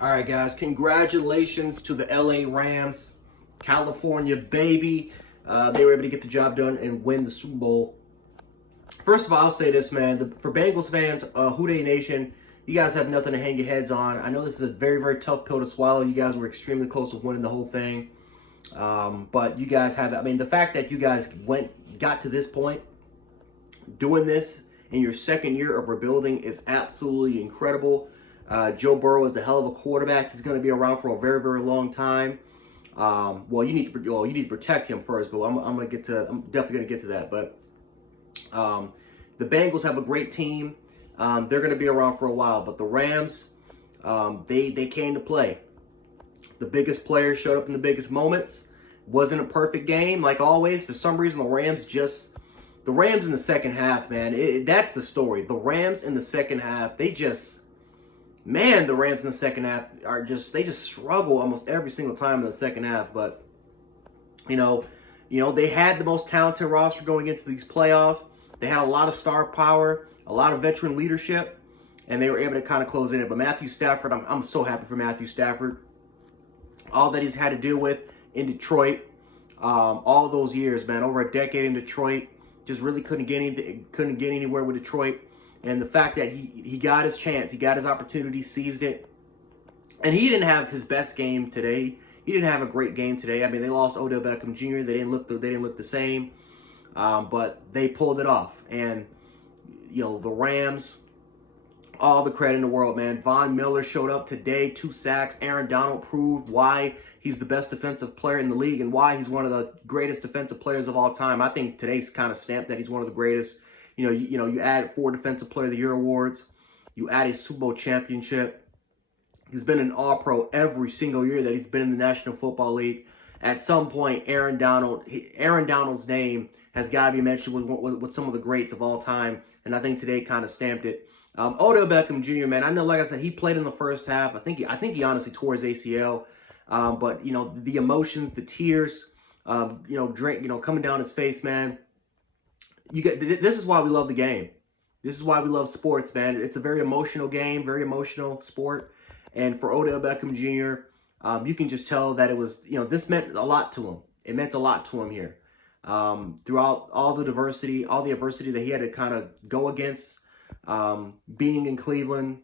All right, guys, congratulations to the LA Rams, California baby. They were able to get the job done and win the Super Bowl. First of all, I'll say this, man. For Bengals fans, Houday Nation, you guys have nothing to hang your heads on. I know this is a very, very tough pill to swallow. You guys were extremely close to winning the whole thing. But you guys have, I mean, the fact that you guys got to this point doing this in your second year of rebuilding is absolutely incredible. Joe Burrow is a hell of a quarterback. He's going to be around for a very, very long time. Well, you need to protect him first, but I'm definitely going to get to that. But the Bengals have a great team. They're going to be around for a while. But the Rams, they came to play. The biggest players showed up in the biggest moments. Wasn't a perfect game, like always. For some reason, the Rams in the second half, man, that's the story. The Rams in the second half, the Rams in the second half they just struggle almost every single time in the second half. But, they had the most talented roster going into these playoffs. They had a lot of star power, a lot of veteran leadership, and they were able to kind of close in it. But Matthew Stafford, I'm so happy for Matthew Stafford. All that he's had to deal with in Detroit, all those years, man, over a decade in Detroit, just really couldn't get anywhere with Detroit. And the fact that he got his chance, he got his opportunity, seized it. And he didn't have his best game today. He didn't have a great game today. I mean, they lost Odell Beckham Jr. They didn't look the same, but they pulled it off. And the Rams, all the credit in the world, man. Von Miller showed up today, 2 sacks. Aaron Donald proved why he's the best defensive player in the league and why he's one of the greatest defensive players of all time. I think today's kind of stamped that he's one of the greatest. You add 4 Defensive Player of the Year awards. You add a Super Bowl championship. He's been an All-Pro every single year that he's been in the National Football League. At some point, Aaron Donald's name has got to be mentioned with some of the greats of all time, and I think today kind of stamped it. Odell Beckham Jr., man, I know, like I said, he played in the first half. I think he honestly tore his ACL. But the emotions, the tears, coming down his face, man. This is why we love the game. This is why we love sports, man. It's a very emotional game, very emotional sport. And for Odell Beckham Jr., you can just tell that it was, this meant a lot to him. It meant a lot to him here. Throughout all the adversity that he had to kind of go against, being in Cleveland,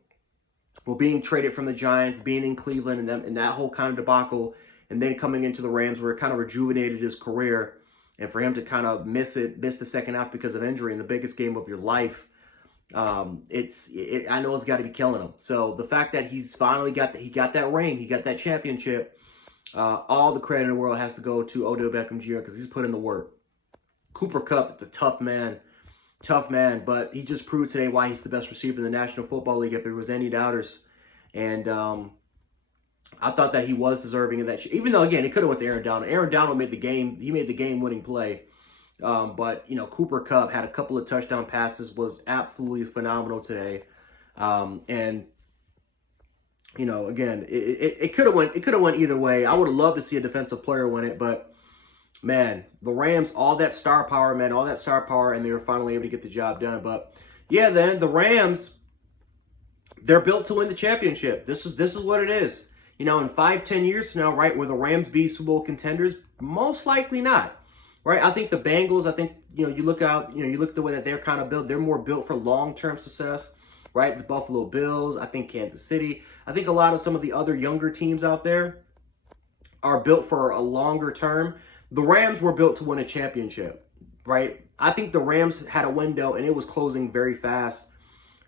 being traded from the Giants, being in Cleveland, and that whole kind of debacle, and then coming into the Rams where it kind of rejuvenated his career. And for him to kind of miss the second half because of injury in the biggest game of your life, I know it's got to be killing him. So the fact that he's finally got that ring, he got that championship, all the credit in the world has to go to Odell Beckham Jr. because he's put in the work. Cooper Kupp is a tough man, but he just proved today why he's the best receiver in the National Football League if there was any doubters. And I thought that he was deserving of that. Even though, again, it could have went to Aaron Donald. Aaron Donald made the game-winning play. But, Cooper Kupp had a couple of touchdown passes, was absolutely phenomenal today. And, again, it could have went either way. I would have loved to see a defensive player win it, but, man, the Rams, all that star power, and they were finally able to get the job done. But, yeah, then the Rams, they're built to win the championship. This is what it is. In 5-10 years from now, right, will the Rams be Super Bowl contenders? Most likely not, right? I think the Bengals, you look at the way that they're kind of built. They're more built for long-term success, right? The Buffalo Bills, I think Kansas City. I think a lot of some of the other younger teams out there are built for a longer term. The Rams were built to win a championship, right? I think the Rams had a window, and it was closing very fast,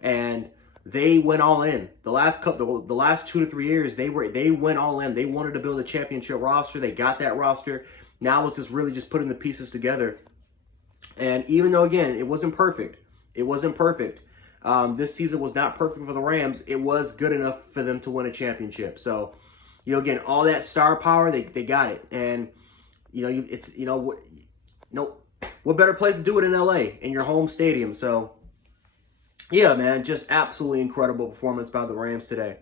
and they went all in. The last 2 to 3 years, they went all in. They wanted to build a championship roster. They got that roster. Now it's just really just putting the pieces together. And even though, again, it wasn't perfect. This season was not perfect for the Rams. It was good enough for them to win a championship. So, again, all that star power, they got it. And, what better place to do it in LA, in your home stadium? So, yeah, man, just absolutely incredible performance by the Rams today.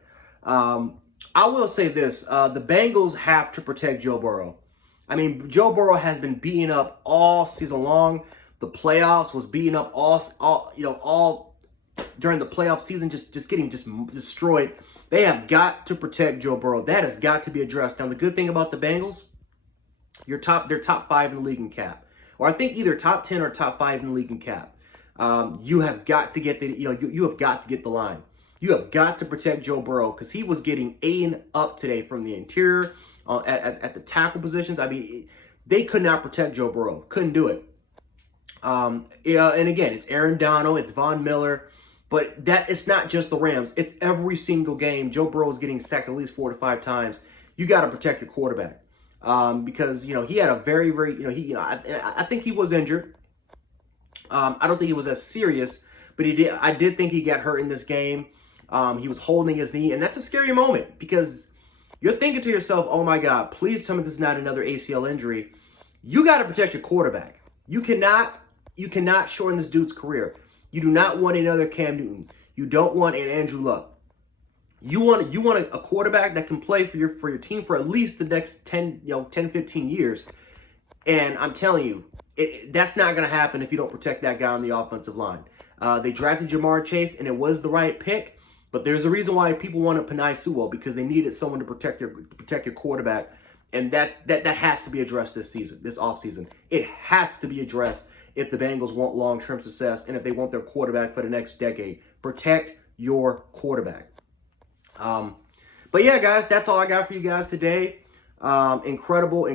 I will say this. The Bengals have to protect Joe Burrow. I mean, Joe Burrow has been beaten up all season long. The playoffs was beaten up all during the playoff season, just getting destroyed. They have got to protect Joe Burrow. That has got to be addressed. Now, the good thing about the Bengals, they're top 5 in the league in cap, or I think either top 10 or top 5 in the league in cap. You have got to get you have got to get the line. You have got to protect Joe Burrow because he was getting A up today from the interior at the tackle positions. I mean, they could not protect Joe Burrow. Couldn't do it. Yeah, and again, it's Aaron Donald, it's Von Miller, but that it's not just the Rams. It's every single game. Joe Burrow is getting sacked at least 4 to 5 times. You got to protect your quarterback because he had a very I think he was injured. I don't think he was as serious, but I did think he got hurt in this game. He was holding his knee, and that's a scary moment because you're thinking to yourself, "Oh my God, please tell me this is not another ACL injury." You got to protect your quarterback. You cannot shorten this dude's career. You do not want another Cam Newton. You don't want an Andrew Luck. You want a quarterback that can play for your team for at least the next 10, 15 years. And I'm telling you, that's not going to happen if you don't protect that guy on the offensive line. They drafted Jamar Chase, and it was the right pick. But there's a reason why people wanted Penei Sewell, because they needed someone to protect your quarterback. And that has to be addressed this offseason. It has to be addressed if the Bengals want long-term success and if they want their quarterback for the next decade. Protect your quarterback. But yeah, guys, that's all I got for you guys today. Incredible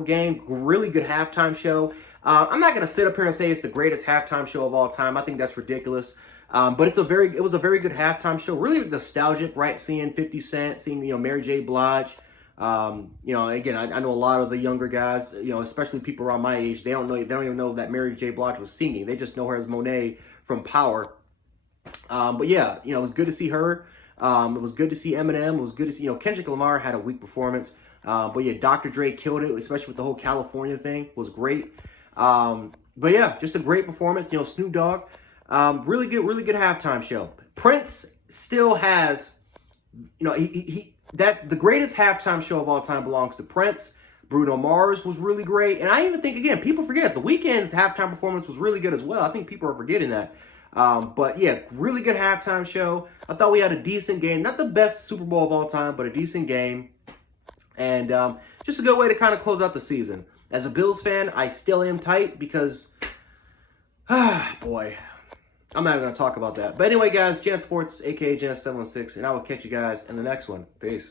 game. Really good halftime show. I'm not going to sit up here and say it's the greatest halftime show of all time. I think that's ridiculous. But it was a very good halftime show. Really nostalgic, right? Seeing 50 Cent, seeing, Mary J. Blige. Again, I know a lot of the younger guys, especially people around my age, they don't even know that Mary J. Blige was singing. They just know her as Monet from Power. But yeah, it was good to see her. It was good to see Eminem. It was good to see, Kendrick Lamar had a weak performance. But yeah, Dr. Dre killed it, especially with the whole California thing. It was great. But yeah, just a great performance. Snoop Dogg, really good halftime show. Prince still has, the greatest halftime show of all time belongs to Prince. Bruno Mars was really great. And I even think, again, people forget, The Weeknd's halftime performance was really good as well. I think people are forgetting that. But yeah, really good halftime show. I thought we had a decent game. Not the best Super Bowl of all time, but a decent game. And just a good way to kind of close out the season. As a Bills fan, I still am tight because, boy, I'm not even going to talk about that. But anyway, guys, Jan Sports, a.k.a. Jan716, and I will catch you guys in the next one. Peace.